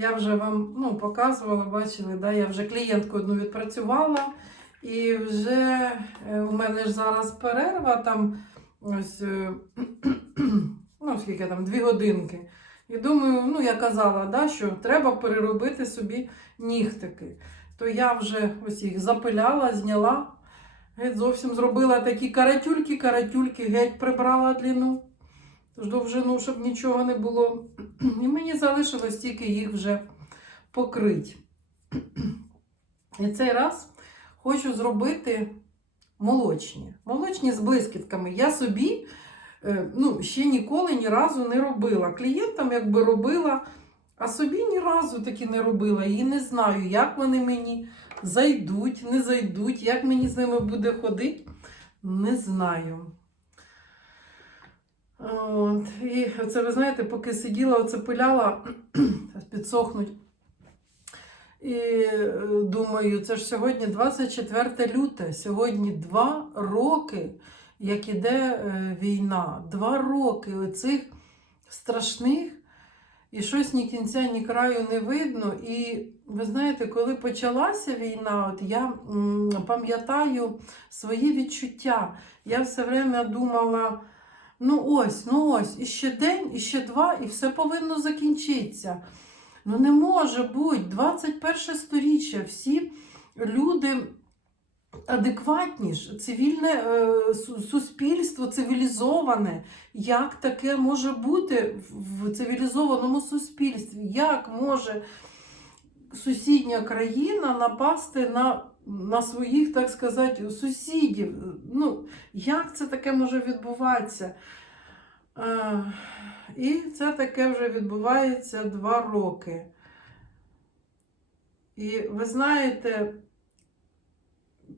Я вже вам ну, показувала, бачили, да? я вже клієнтку одну відпрацювала, і вже е, у мене ж зараз перерва там ось, е, ну, скільки там, дві годинки. І думаю, ну я казала, да, що треба переробити собі нігтики. То я вже ось їх запиляла, зняла. Геть зовсім зробила такі каратюльки, каратюльки, геть прибрала длину. Довжину, щоб нічого не було. І мені залишилось тільки їх вже покрити. І цей раз хочу зробити молочні. Молочні з блискітками. Я собі е, ну, ще ніколи ні разу не робила. Клієнтам якби робила, а собі ні разу таки не робила. І не знаю, як вони мені зайдуть, не зайдуть, як мені з ними буде ходити, не знаю. От. І оце, ви знаєте, поки сиділа, оце пиляла, підсохнуть. І е, думаю, це ж сьогодні 24 люте, сьогодні два роки, як іде е, війна. Два роки оцих страшних, і щось ні кінця, ні краю не видно. І ви знаєте, коли почалася війна, от я пам'ятаю свої відчуття. Я все время думала. Ну ось, ну ось, іще день, іще два, і все повинно закінчитися. Ну не може бути 21 сторіччя, всі люди адекватні ж, цивільне е, суспільство цивілізоване. Як таке може бути в- цивілізованому суспільстві? Як може сусідня країна напасти на, на своїх, так сказати, сусідів? Ну, як це таке може відбуватися? Е, І це таке вже відбувається два роки. І ви знаєте,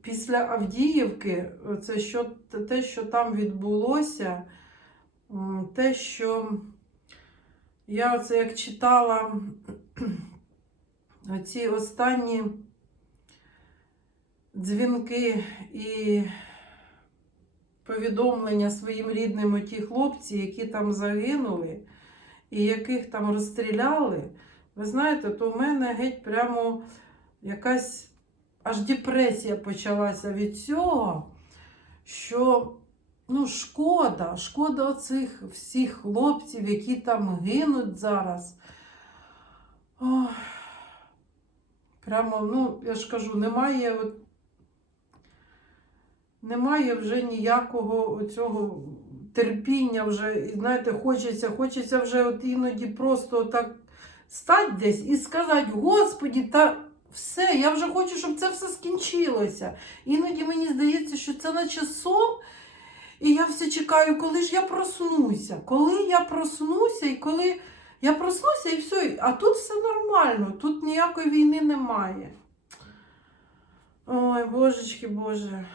після Авдіївки, це що, те, що там відбулося, те, що я оце як читала ці останні дзвінки і повідомлення своїм рідним ті хлопці, які там загинули і яких там розстріляли, ви знаєте, то в мене геть прямо якась аж депресія почалася від цього, що ну, шкода, шкода оцих всіх хлопців, які там гинуть зараз. Ох, прямо, ну, я ж кажу, немає от немає вже ніякого цього терпіння вже. І знаєте, хочеться, хочеться вже от іноді просто так стати десь і сказати, Господі, та все, я вже хочу, щоб це все скінчилося. Іноді мені здається, що це наче сон. І я все чекаю, коли ж я проснуся. Коли я проснуся, і коли я проснуся, і все. А тут все нормально, тут ніякої війни немає. Ой, божечки, боже.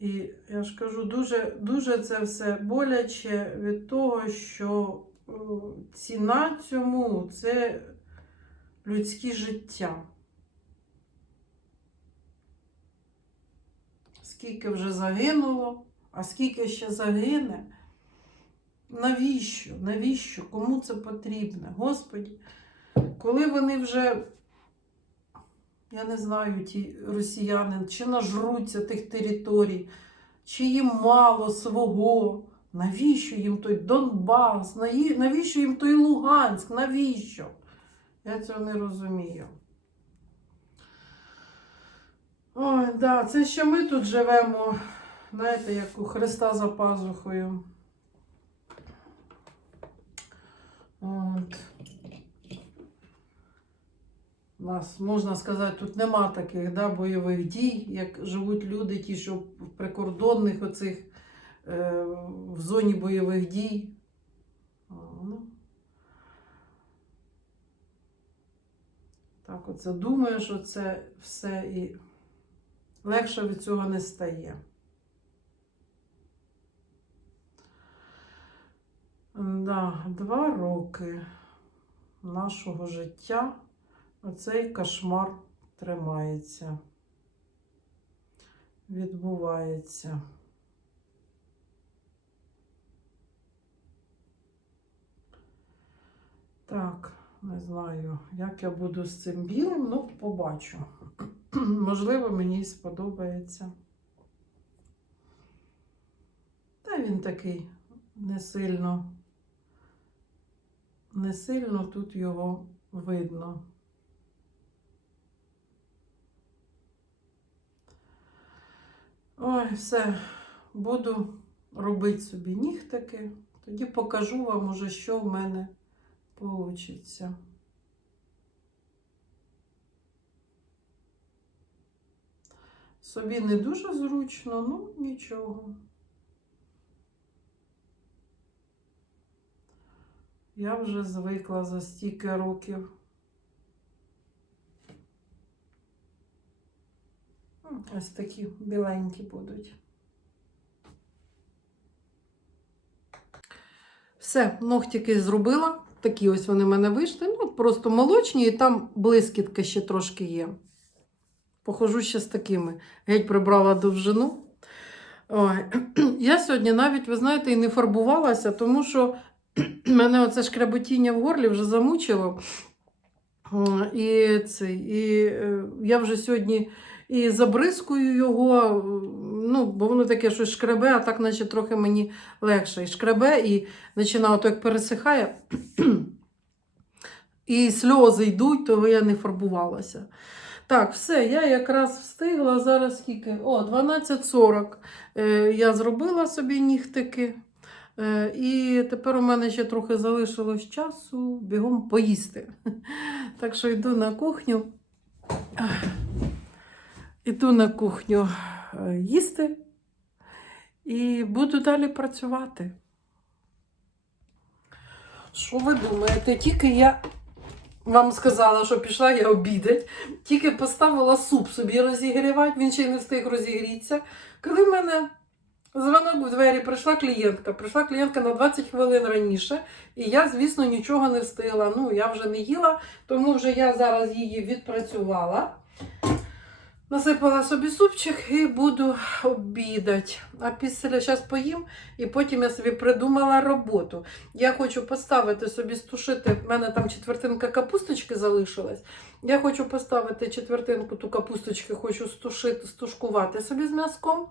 І я ж кажу, дуже, дуже це все боляче від того, що е, ціна цьому це людське життя. Скільки вже загинуло, а скільки ще загине. Навіщо? Навіщо? Кому це потрібно? Господі, коли вони вже я не знаю, ті росіяни, чи нажруться тих територій, чи їм мало свого. Навіщо їм той Донбас? Навіщо їм той Луганськ? Навіщо? Я цього не розумію. Ой, да, це ще ми тут живемо, знаєте, як у Христа за пазухою. От. У нас, можна сказати, тут нема таких да, бойових дій, як живуть люди, ті, що в прикордонних оцих е, в зоні бойових дій. Ну. Так, оце думаю, що це все і легше від цього не стає. Да, два роки нашого життя оцей кошмар тримається. відбувається. Так, не знаю, як я буду з цим білим, ну побачу. Можливо, мені сподобається. Та він такий не сильно, не сильно тут його видно. Ой, все, буду робити собі нігтики. Тоді покажу вам уже, що в мене получиться. Собі не дуже зручно, ну нічого. Я вже звикла за стільки років. М, Ось такі біленькі будуть. Все, ногтики зробила. Такі ось вони в мене вийшли. Ну, просто молочні, і там блискітка ще трошки є. Похожу ще з такими. Геть прибрала довжину. Ой. Я сьогодні навіть, ви знаєте, і не фарбувалася, тому що мене оце шкряботіння в горлі вже замучило. І, це, і е, я вже сьогодні і забризкую його, ну, бо воно таке щось шкребе, а так, наче трохи мені легше. І шкребе, і починає ото як пересихає. І сльози йдуть, то я не фарбувалася. Так, все, я якраз встигла зараз скільки? О, 12.40. Е, я зробила собі нігтики. Е, і тепер у мене ще трохи залишилось часу бігом поїсти. Так що йду на кухню. Іду на кухню е, їсти і буду далі працювати. Що ви думаєте? Тільки я вам сказала, що пішла я обідать, тільки поставила суп собі розігрівати, він ще й не встиг розігрітися. Коли в мене дзвонок в двері, прийшла клієнтка. Прийшла клієнтка на 20 хвилин раніше, і я, звісно, нічого не встигла. Ну, я вже не їла, тому вже я зараз її відпрацювала. Насипала собі супчик і буду обідати. А після зараз поїм, і потім я собі придумала роботу. Я хочу поставити собі стушити. В мене там четвертинка капусточки залишилась. Я хочу поставити четвертинку ту капусточки, хочу стушити, стушкувати собі з м'язком.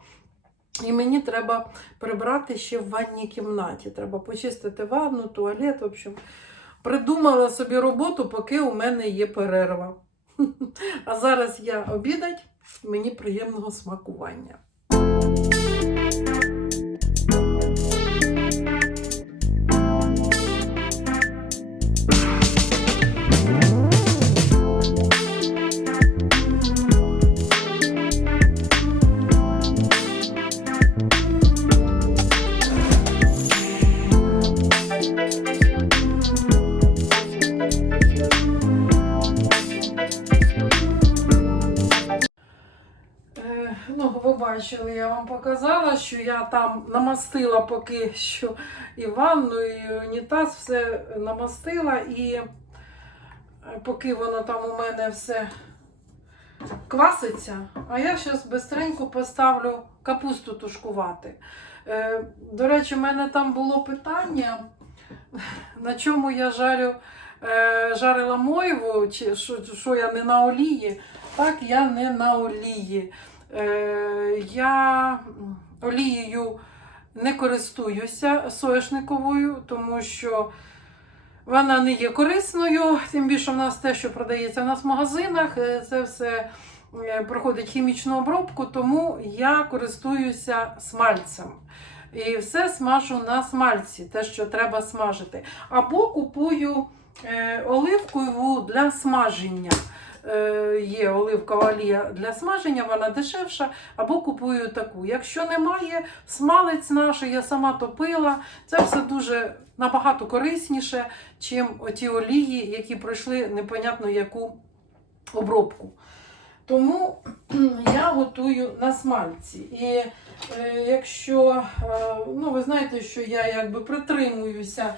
І мені треба прибрати ще в ванній кімнаті. Треба почистити ванну, туалет. В общем, придумала собі роботу, поки у мене є перерва. А зараз я обідать, мені приємного смакування. Бачили, я вам показала, що я там намастила поки що і ванну, і унітаз, все намастила, і е, поки воно там у мене все кваситься, а я зараз бистренько поставлю капусту тушкувати. Е, До речі, в мене там було питання, на чому я жарю, е, жарила мойву, чи що, що я не на олії. Так, я не на олії. Е, я олією не користуюся соняшниковою, тому що вона не є корисною. Тим більше в нас те, що продається в нас в магазинах, е, це все е, проходить хімічну обробку, тому я користуюся смальцем. І все смажу на смальці, те, що треба смажити. Або купую оливкову для смаження. Е, є оливкова олія для смаження, вона дешевша, або купую таку. Якщо немає, смалець наш, я сама топила, це все дуже набагато корисніше, чим оті олії, які пройшли непонятно яку обробку. Тому я готую на смальці. І е, якщо, е, ну ви знаєте, що я якби притримуюся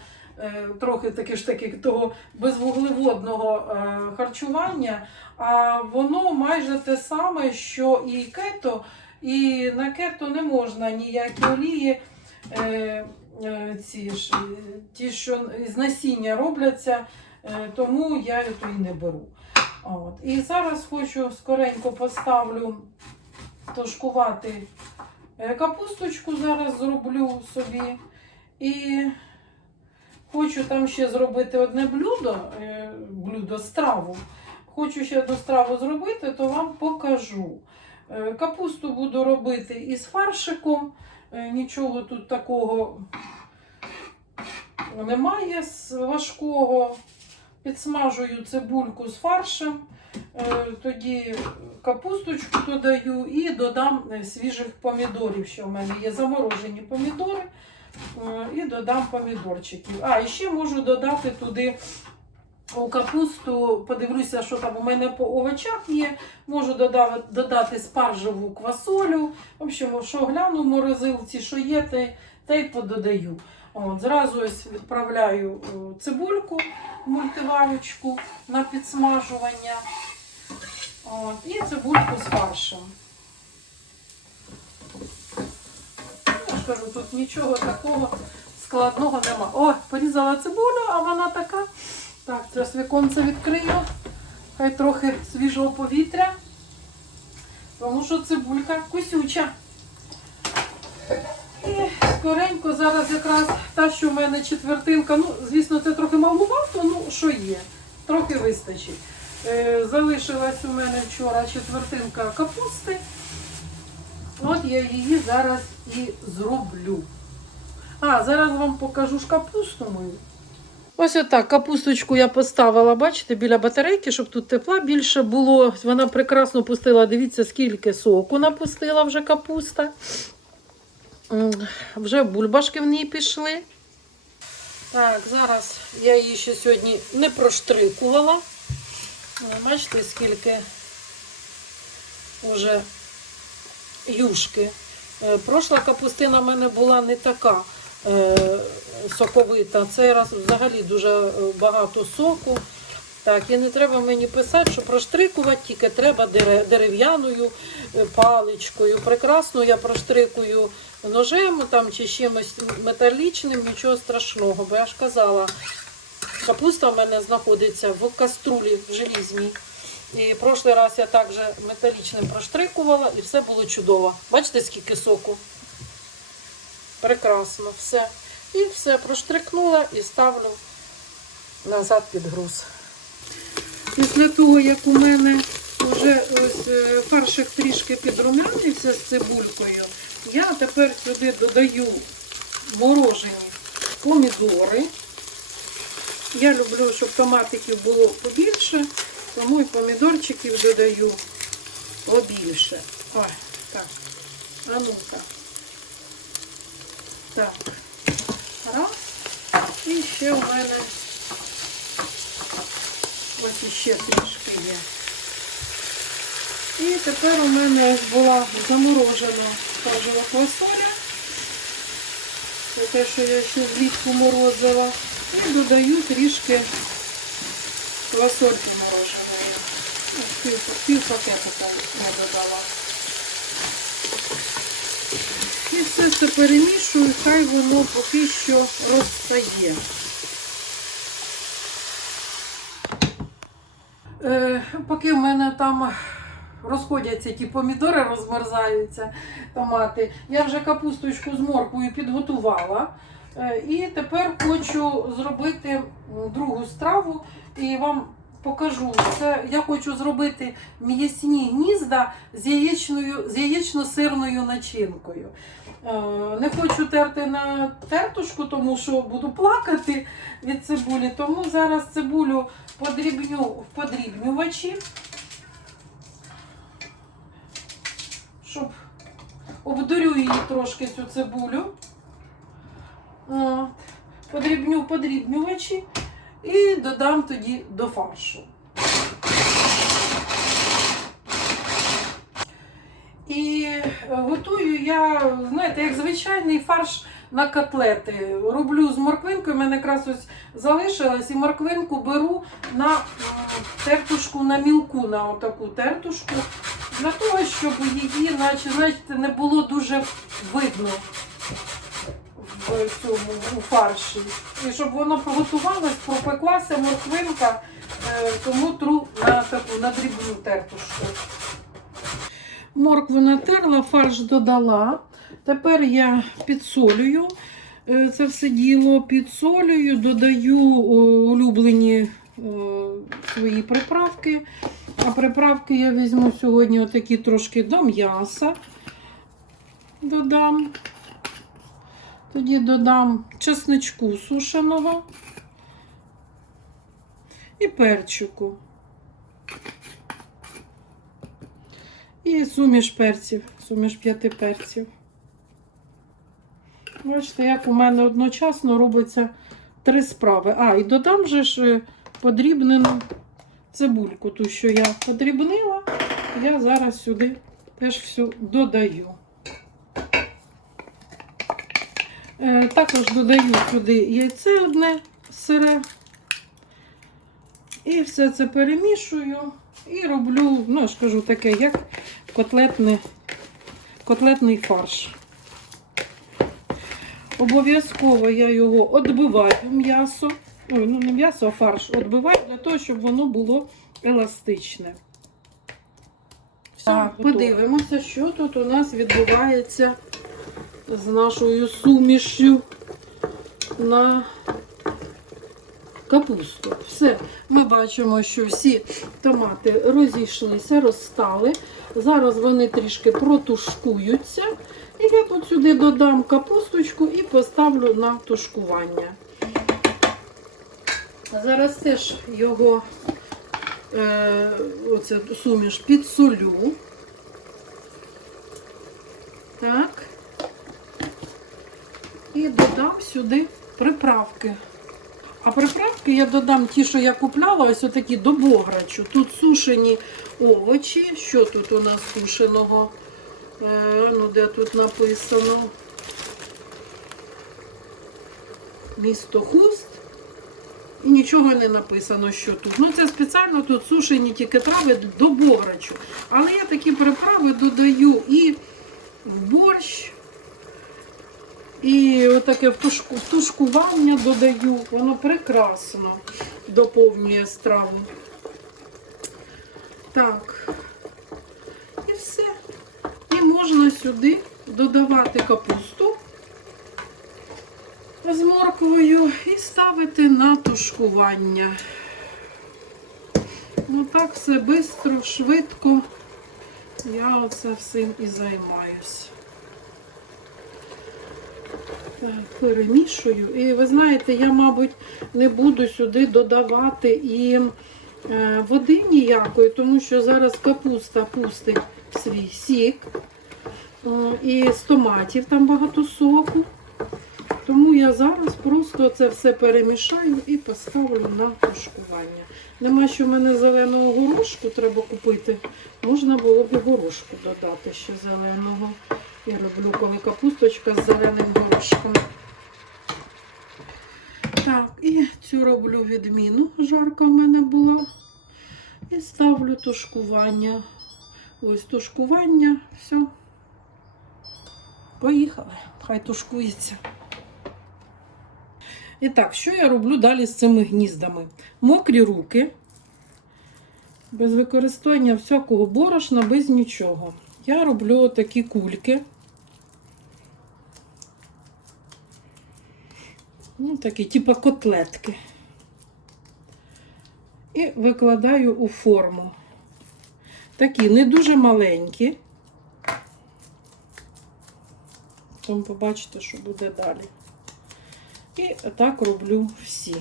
трохи таки ж таки того безвуглеводного е, харчування, а воно майже те саме, що і кето, І на кето не можна ніякі олії, е, е, ці ж, е, ті, що з насіння робляться, е, тому я то і не беру. От. І зараз хочу скоренько поставлю тушкувати е, капусточку, зараз зроблю собі. І хочу там ще зробити одне блюдо, е, блюдо страву. Хочу ще одну страву зробити, то вам покажу. Е, Капусту буду робити із фаршиком. Е, Нічого тут такого немає важкого. Підсмажую цибульку з фаршем, тоді капусточку додаю і додам свіжих помідорів, що в мене є заморожені помідори. Е, І додам помідорчиків. А, і ще можу додати туди у капусту, подивлюся, що там у мене по овочах є. Можу додати, додати спаржеву квасолю. В общем, що гляну в морозилці, що є, те й пододаю. От, зразу ось відправляю е, цибульку в мультиварочку на підсмажування. От, і цибульку з фаршем. Я ж кажу, тут нічого такого складного нема. О, порізала цибулю, а вона така. Так, зараз віконце відкрию. Хай трохи свіжого повітря. Тому що цибулька кусюча. І скоренько зараз якраз та, що в мене четвертинка. Ну, звісно, це трохи малувато, ну що є. Трохи вистачить. Е, залишилась у мене вчора четвертинка капусти. От я її зараз і зроблю. А, зараз вам покажу ж капусту мою. Ось отак, капусточку я поставила, бачите, біля батарейки, щоб тут тепла більше було. Вона прекрасно пустила, дивіться, скільки соку напустила вже капуста. Вже бульбашки в ній пішли. Так, зараз я її ще сьогодні не проштрикувала. Бачите, скільки вже юшки. Е, Прошла капустина в мене була не така е, соковита. Цей раз взагалі дуже е, багато соку. Так, і не треба мені писати, що проштрикувати тільки треба дерев'яною паличкою. Прекрасно я проштрикую ножем там, чи чимось металічним, нічого страшного. Бо я ж казала, капуста в мене знаходиться в каструлі в желізній. І прошлий раз я також металічним проштрикувала і все було чудово. Бачите, скільки соку? Прекрасно, все. І все проштрикнула і ставлю назад під груз. Після того, як у мене вже ось е, фаршик трішки підрумянився з цибулькою, я тепер сюди додаю морожені помідори. Я люблю, щоб томатиків було побільше, тому і помідорчиків додаю побільше. Ой, так. А ну-ка. Так. Раз. І ще у мене ось іще трішки є. І тепер у мене була заморожена спаржева квасоля. Це те, що я ще влітку морозила. І додаю трішки квасольки мороженої. Пів, пів пакету я додала. І все це перемішую, хай воно поки що розстає. Е, поки в мене там розходяться ті помідори, розмерзаються томати, я вже капусточку з морквою підготувала. Е, і тепер хочу зробити другу страву і вам покажу. Це я хочу зробити м'ясні гнізда з яєчною, з яєчно-сирною начинкою. Е, Не хочу терти на тертушку, тому що буду плакати від цибулі. Тому зараз цибулю подрібню в подрібнювачі, щоб обдурю її трошки цю цибулю. Подрібню в подрібнювачі і додам тоді до фаршу. І е, готую я, знаєте, як звичайний фарш на котлети. Роблю з морквинкою, в мене якраз ось залишилось, і морквинку беру на тертушку на мілку, на отаку тертушку. Для того, щоб її, наче, знаєте, не було дуже видно в цьому у фарші. І щоб воно приготувалось, пропеклася морквинка, е, тому тру на таку на дрібну тертушку. Моркву натерла, фарш додала. Тепер я підсолюю е, це все діло, підсолюю, додаю улюблені е, свої приправки. А приправки я візьму сьогодні отакі трошки до м'яса. Додам. Тоді додам чесничку сушеного і перчику. І суміш перців, суміш п'яти перців. Бачите, як у мене одночасно робиться три справи. А, і додам же ж е, подрібнену цибульку, ту, що я подрібнила, я зараз сюди теж всю додаю. Е, також додаю сюди яйце одне сире. І все це перемішую і роблю, ну, я ж кажу, таке, як котлетне, котлетний фарш. Обов'язково я його відбиваю м'ясо. Ой, ну не м'ясо, а фарш відбиваю для того, щоб воно було еластичне. Так, подивимося, що тут у нас відбувається з нашою сумішю на капусту. Все, ми бачимо, що всі томати розійшлися, розстали. Зараз вони трішки протушкуються. І я тут сюди додам капусточку і поставлю на тушкування. Зараз теж його е, оце, суміш підсолю. Так. І додам сюди приправки. А приправки я додам ті, що я купляла, ось отакі до бограчу. Тут сушені овочі. Що тут у нас сушеного? Е, ну, де тут написано? Місто Хуст. І нічого не написано, що тут. Ну, це спеціально тут сушені тільки трави до бограчу. Але я такі приправи додаю і в борщ, і отаке втушку, втушкування додаю. Воно прекрасно доповнює страву. Так. І все. І можна сюди додавати капусту з морквою і ставити на тушкування. Ну так все швидко, швидко. Я оце всім і займаюсь. Перемішую. І ви знаєте, я, мабуть, не буду сюди додавати і е, води ніякої, тому що зараз капуста пустить свій сік. І з томатів там багато соку. Тому я зараз просто це все перемішаю і поставлю на тушкування. Нема що в мене зеленого горошку треба купити. Можна було б горошку додати ще зеленого. Я люблю, коли капусточка з зеленим горошком. Так, і цю роблю відміну. Жарка в мене була. І ставлю тушкування. Ось тушкування. Все. Поїхали. Хай тушкується. І так, що я роблю далі з цими гніздами? Мокрі руки, без використання всякого борошна, без нічого. Я роблю такі кульки. Ну, такі, типа котлетки. І викладаю у форму. Такі не дуже маленькі. Тому побачите, що буде далі. І так роблю всі.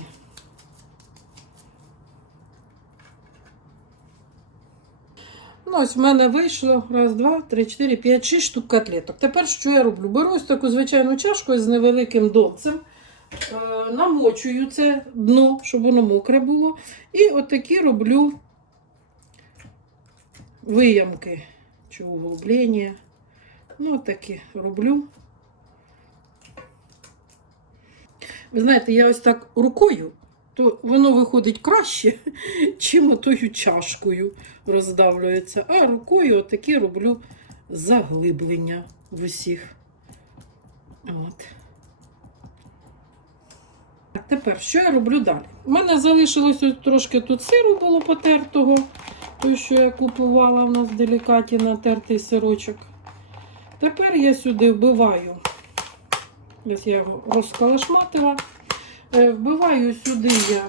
Ну, ось в мене вийшло раз, два, три, чотири, п'ять, шість штук котлеток. Тепер що я роблю? Беру ось таку звичайну чашку з невеликим донцем, намочую це дно, щоб воно мокре було. І отакі роблю виямки чи углублення. Ну, такі роблю. Ви знаєте, я ось так рукою то воно виходить краще, чим отою чашкою роздавлюється. А рукою отакі роблю заглиблення в усіх. От. Тепер, що я роблю далі? У мене залишилось ось трошки тут сиру було потертого, той, що я купувала у нас в делікаті натертий сирочок. Тепер я сюди вбиваю, ось я його розкалашматила, Е, вбиваю сюди я,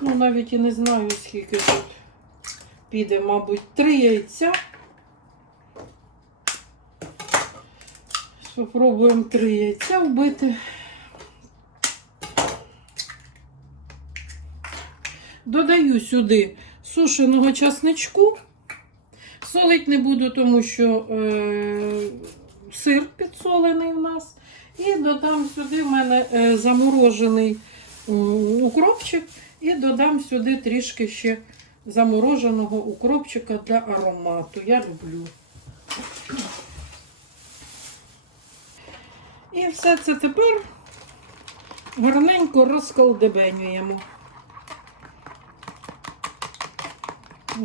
ну навіть і не знаю, скільки тут піде, мабуть, три яйця. Спробуємо три яйця вбити. Додаю сюди сушеного часничку. Солить не буду, тому що е, сир підсолений у нас. І додам сюди в мене е, заморожений м, укропчик. І додам сюди трішки ще замороженого укропчика для аромату. Я люблю. І все це тепер гарненько розколдебенюємо.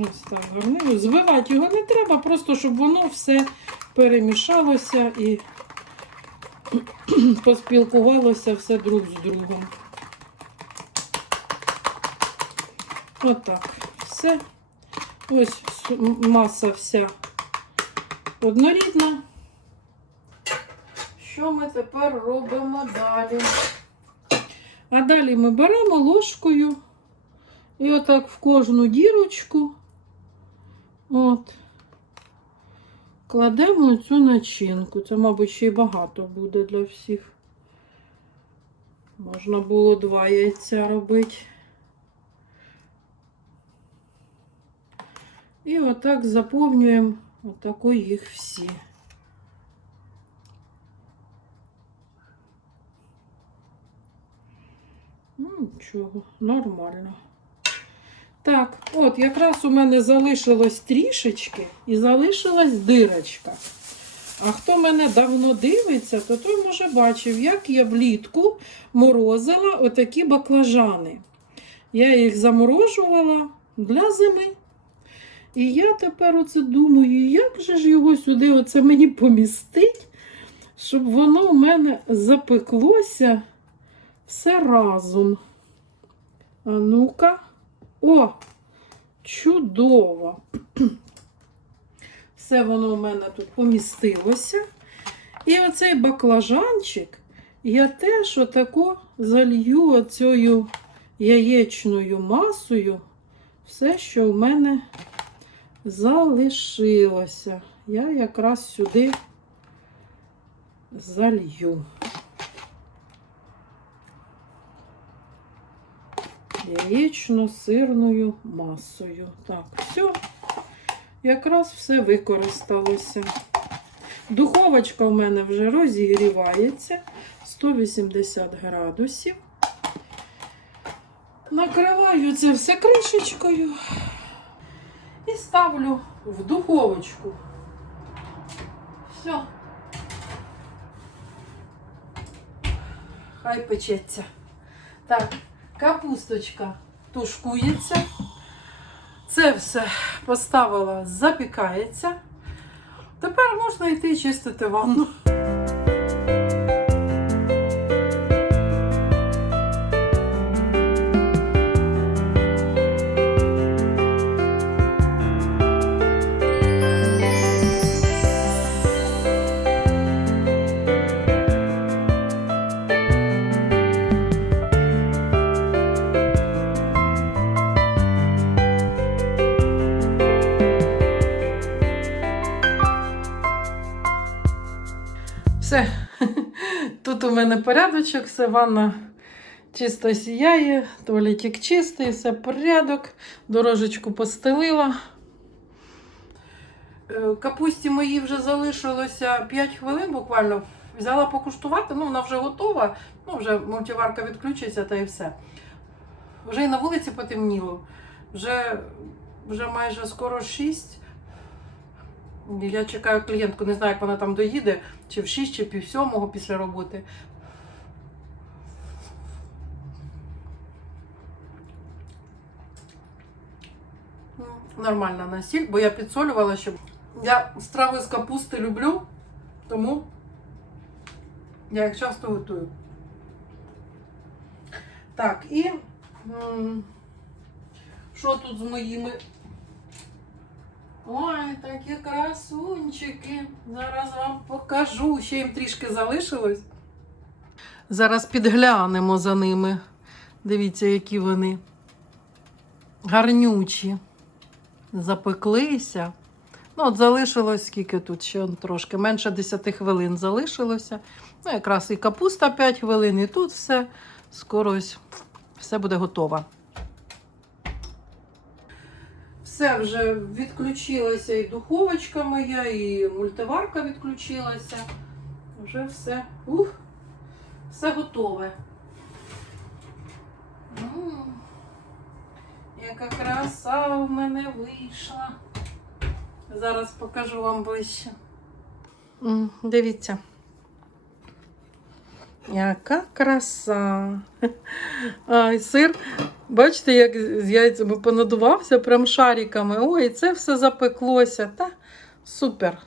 Ось так гарненько. Збивати його не треба, просто щоб воно все перемішалося і поспілкувалося все друг з другом. Отак. Все. Ось маса вся однорідна. Що ми тепер робимо далі? А далі ми беремо ложкою і отак в кожну дірочку от, кладемо цю начинку. Це, мабуть, ще й багато буде для всіх. Можна було два яйця робити. І отак заповнюємо отако їх всі. Ну, нічого, нормально. Так, от якраз у мене залишилось трішечки і залишилась дирочка. А хто мене давно дивиться, то той може бачив, як я влітку морозила отакі баклажани. Я їх заморожувала для зими. І я тепер оце думаю, як же ж його сюди оце мені помістить, щоб воно в мене запеклося все разом. А ну-ка. О, чудово! Все воно в мене тут помістилося. І оцей баклажанчик я теж отако залью оцею яєчною масою все, що в мене залишилося. Я якраз сюди залью. Яєчно-сирною масою. Так, все. Якраз все використалося. Духовочка в мене вже розігрівається 180 градусів. Накриваю це все кришечкою і ставлю в духовочку. Все. Хай печеться. Так, капусточка тушкується. Це все поставила, запікається. Тепер можна йти чистити ванну. Тут у мене порядочок, все ванна чисто сіяє, туалетик чистий, все порядок. Дорожечку постелила. Е, Капусті моїй вже залишилося 5 хвилин буквально. Взяла покуштувати, ну вона вже готова, ну вже мультиварка відключиться та і все. Вже і на вулиці потемніло, вже, вже майже скоро 6. Я чекаю клієнтку, не знаю, як вона там доїде, чи в 6, чи пів сьомого після роботи. Нормальна на сіль, бо я підсолювала, щоб я страви з капусти люблю, тому я їх часто готую. Так, і що тут з моїми? Ой, такі красунчики. Зараз вам покажу. Ще їм трішки залишилось. Зараз підглянемо за ними. Дивіться, які вони гарнючі. Запеклися. Ну, от залишилось скільки тут ще трошки. Менше 10 хвилин залишилося. Ну, якраз і капуста 5 хвилин, і тут все. Скоро все буде готово. Все вже відключилася і духовочка моя, і мультиварка відключилася. Вже все. Ух, все готове. М, Яка краса у мене вийшла. Зараз покажу вам ближче. Дивіться. Яка краса. Ай, сир, бачите, як з яйцями понадувався, прям шариками. Ой, це все запеклося. Та супер.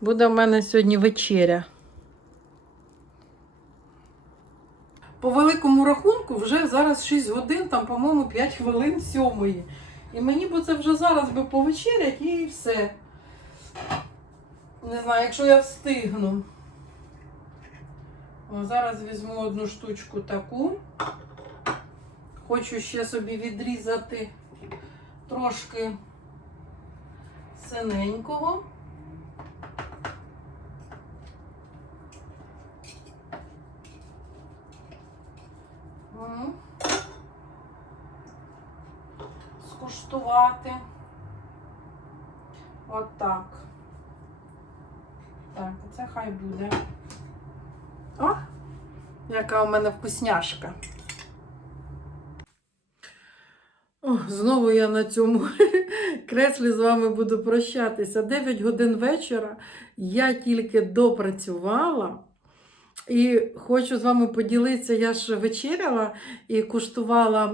Буде в мене сьогодні вечеря. По великому рахунку, вже зараз 6 годин, там, по-моєму, 5 хвилин сьомої. І мені б це вже зараз би повечерять і все. Не знаю, якщо я встигну. Зараз візьму одну штучку таку. Хочу ще собі відрізати трошки синенького. М. Скуштувати. Отак. Так, це хай буде. О, яка у мене вкусняшка. О, знову я на цьому креслі з вами буду прощатися. 9 годин вечора я тільки допрацювала. І хочу з вами поділитися, я ж вечеряла і куштувала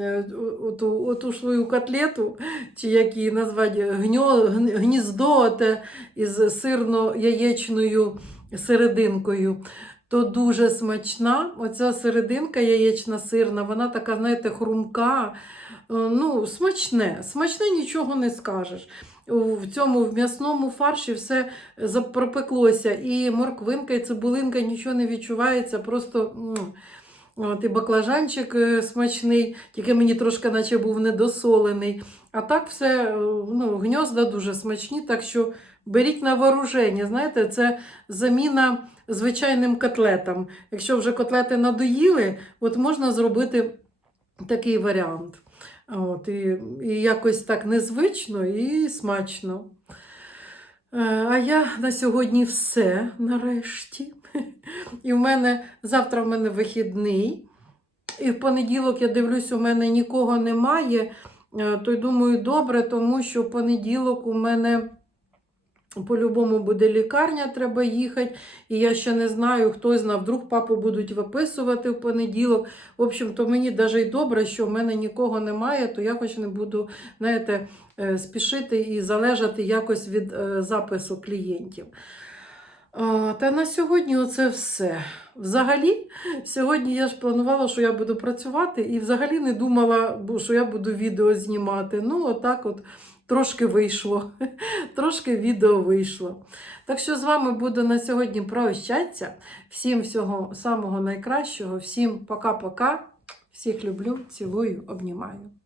е, оту, оту свою котлету, чи як її назвати, гньо, гніздо те із сирно-яєчною серединкою. То дуже смачна. Оця серединка яєчна сирна, вона така, знаєте, хрумка. Е, Ну, смачне, смачне нічого не скажеш. В цьому в м'ясному фарші все за- пропеклося. І морквинка, і цибулинка нічого не відчувається. Просто от, і баклажанчик е, смачний, тільки мені трошки наче був недосолений. А так все, е, ну, гнізда дуже смачні, так що беріть на вооруження. Знаєте, це заміна звичайним котлетам. Якщо вже котлети надоїли, от можна зробити такий варіант. От, і, і якось так незвично і смачно. Е, А я на сьогодні все нарешті. І в мене завтра в мене вихідний. І в понеділок я дивлюсь, у мене нікого немає. Е, То й думаю, добре, тому що в понеділок у мене по-любому буде лікарня, треба їхати. І я ще не знаю, хто знає, вдруг папу будуть виписувати в понеділок. В общем, то мені навіть й добре, що в мене нікого немає, то я хоч не буду, знаєте, е, спішити і залежати якось від е, запису клієнтів. Та на сьогодні оце все. Взагалі, сьогодні я ж планувала, що я буду працювати, і взагалі не думала, що я буду відео знімати. Ну, отак от трошки вийшло. Трошки відео вийшло. Так що з вами буду на сьогодні прощатися. Всім всього самого найкращого, всім пока-пока. Всіх люблю, цілую, обнімаю.